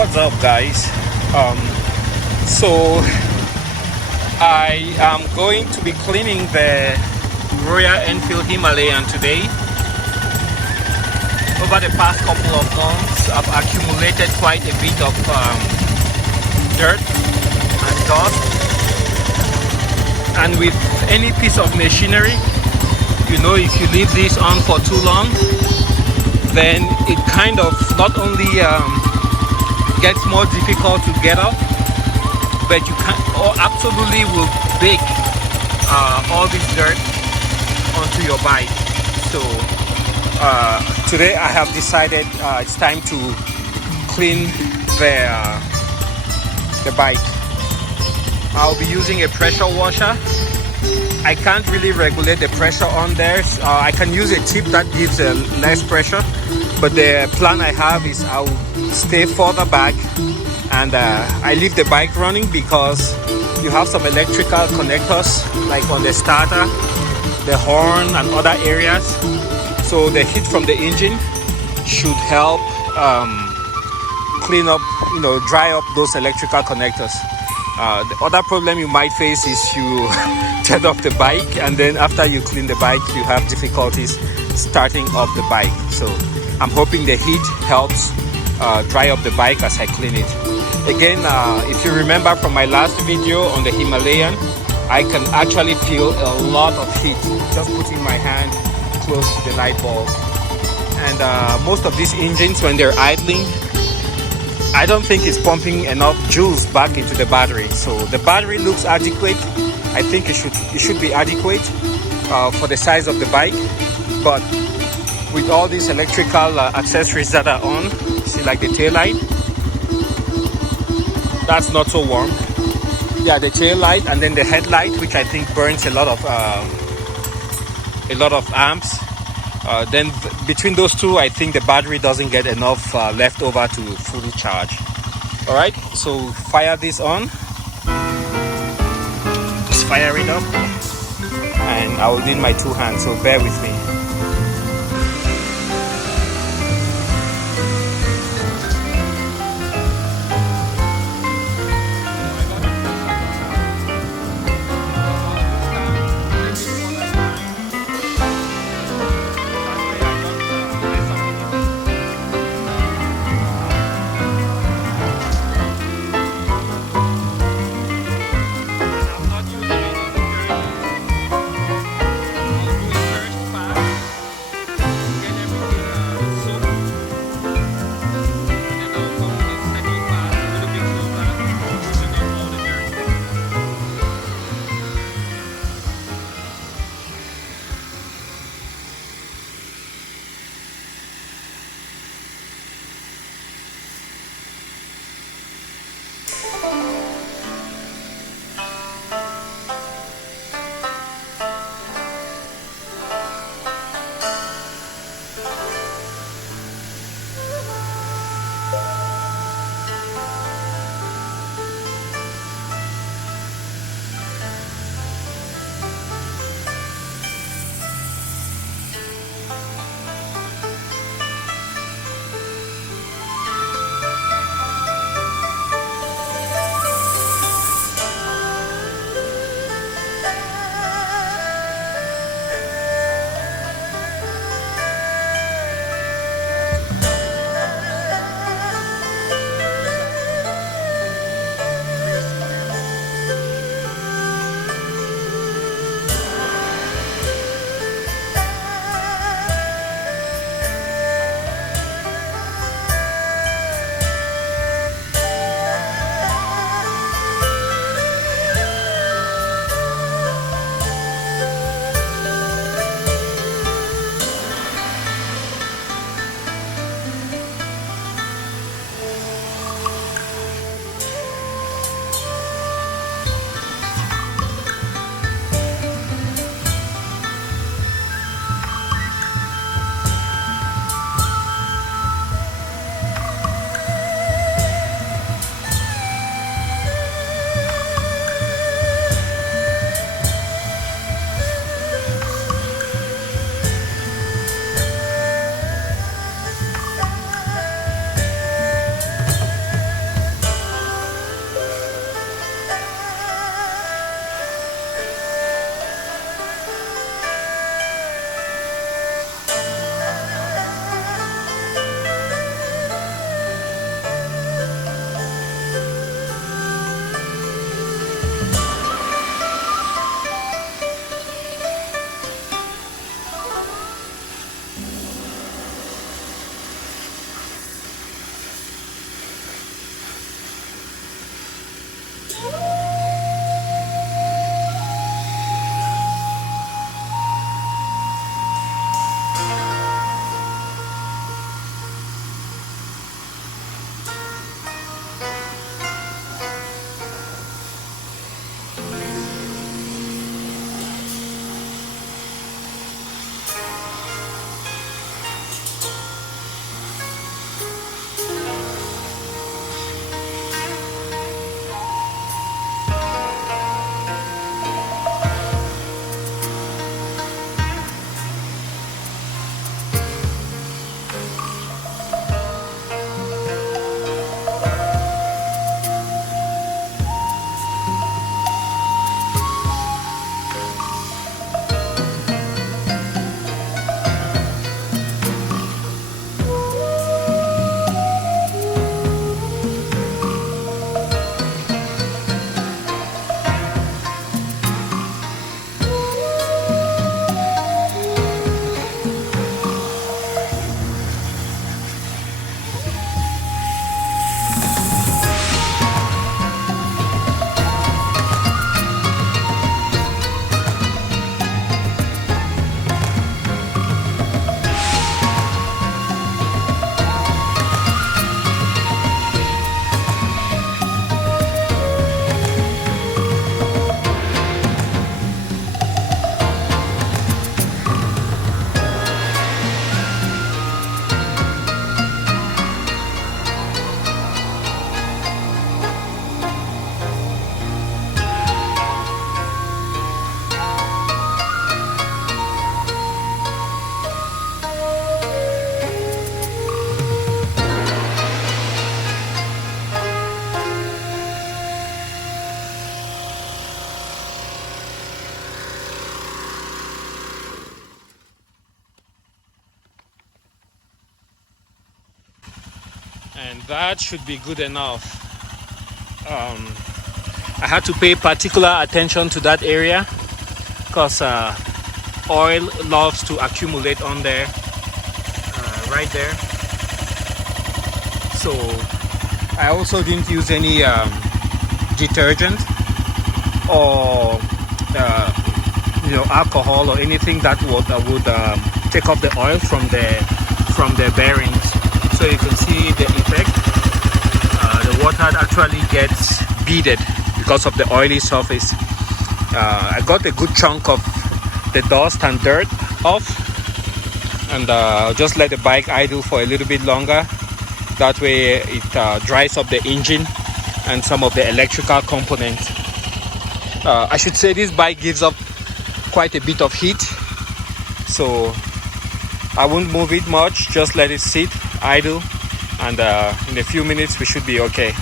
What's up, guys? So I am going to be cleaning the Royal Enfield Himalayan today. Over the past couple of months, I've accumulated quite a bit of dirt and dust. And with any piece of machinery, you know, if you leave this on for too long, then it kind of not only gets more difficult to get up, but you can absolutely will bake all this dirt onto your bike. So today I have decided it's time to clean the bike. I'll be using a pressure washer. I can't really regulate the pressure on there. I can use a tip that gives less pressure, but the plan I have is I'll stay further back and I leave the bike running because you have some electrical connectors like on the starter, the horn and other areas. So the heat from the engine should help clean up, dry up those electrical connectors. The other problem you might face is you turn off the bike, and then after you clean the bike, you have difficulties starting up the bike. So I'm hoping the heat helps dry up the bike as I clean it. Again, if you remember from my last video on the Himalayan, I can actually feel a lot of heat just putting my hand close to the light bulb. And most of these engines, when they're idling, I don't think it's pumping enough joules back into the battery. So the battery looks adequate. I think it should be adequate for the size of the bike. But with all these electrical accessories that are on, see, like the tail light, that's not so warm. Yeah, the tail light, and then the headlight, which I think burns a lot of amps. Then between those two, I think the battery doesn't get enough left over to fully charge. All right, so fire this on. Just fire it up, and I will need my two hands, so bear with me. and that should be good enough. I had to pay particular attention to that area because oil loves to accumulate on there, right there. So I also didn't use any detergent or alcohol or anything that would take off the oil from the bearings. So you can see the effect. The water actually gets beaded because of the oily surface. I got a good chunk of the dust and dirt off, and just let the bike idle for a little bit longer. That way it dries up the engine and some of the electrical components. I should say this bike gives up quite a bit of heat, so I won't move it much, just let it sit idle, and in a few minutes we should be okay.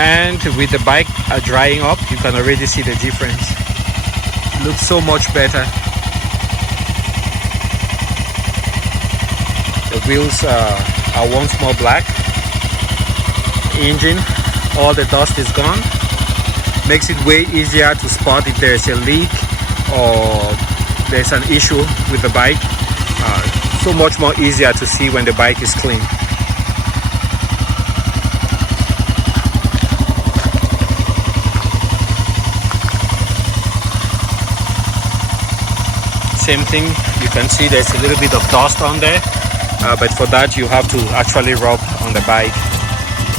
And with the bike drying up, you can already see the difference. It looks so much better. The wheels are once more black. Engine, all the dust is gone. Makes it way easier to spot if there's a leak or there's an issue with the bike. So much more easier to see when the bike is clean. Same thing, you can see there's a little bit of dust on there, but for that you have to actually rub on the bike.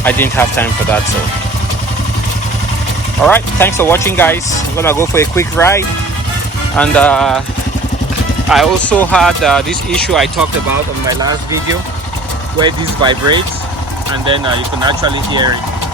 I didn't have time for that, so. Alright, thanks for watching, guys. I'm gonna go for a quick ride. And I also had this issue I talked about on my last video, where this vibrates and then you can actually hear it.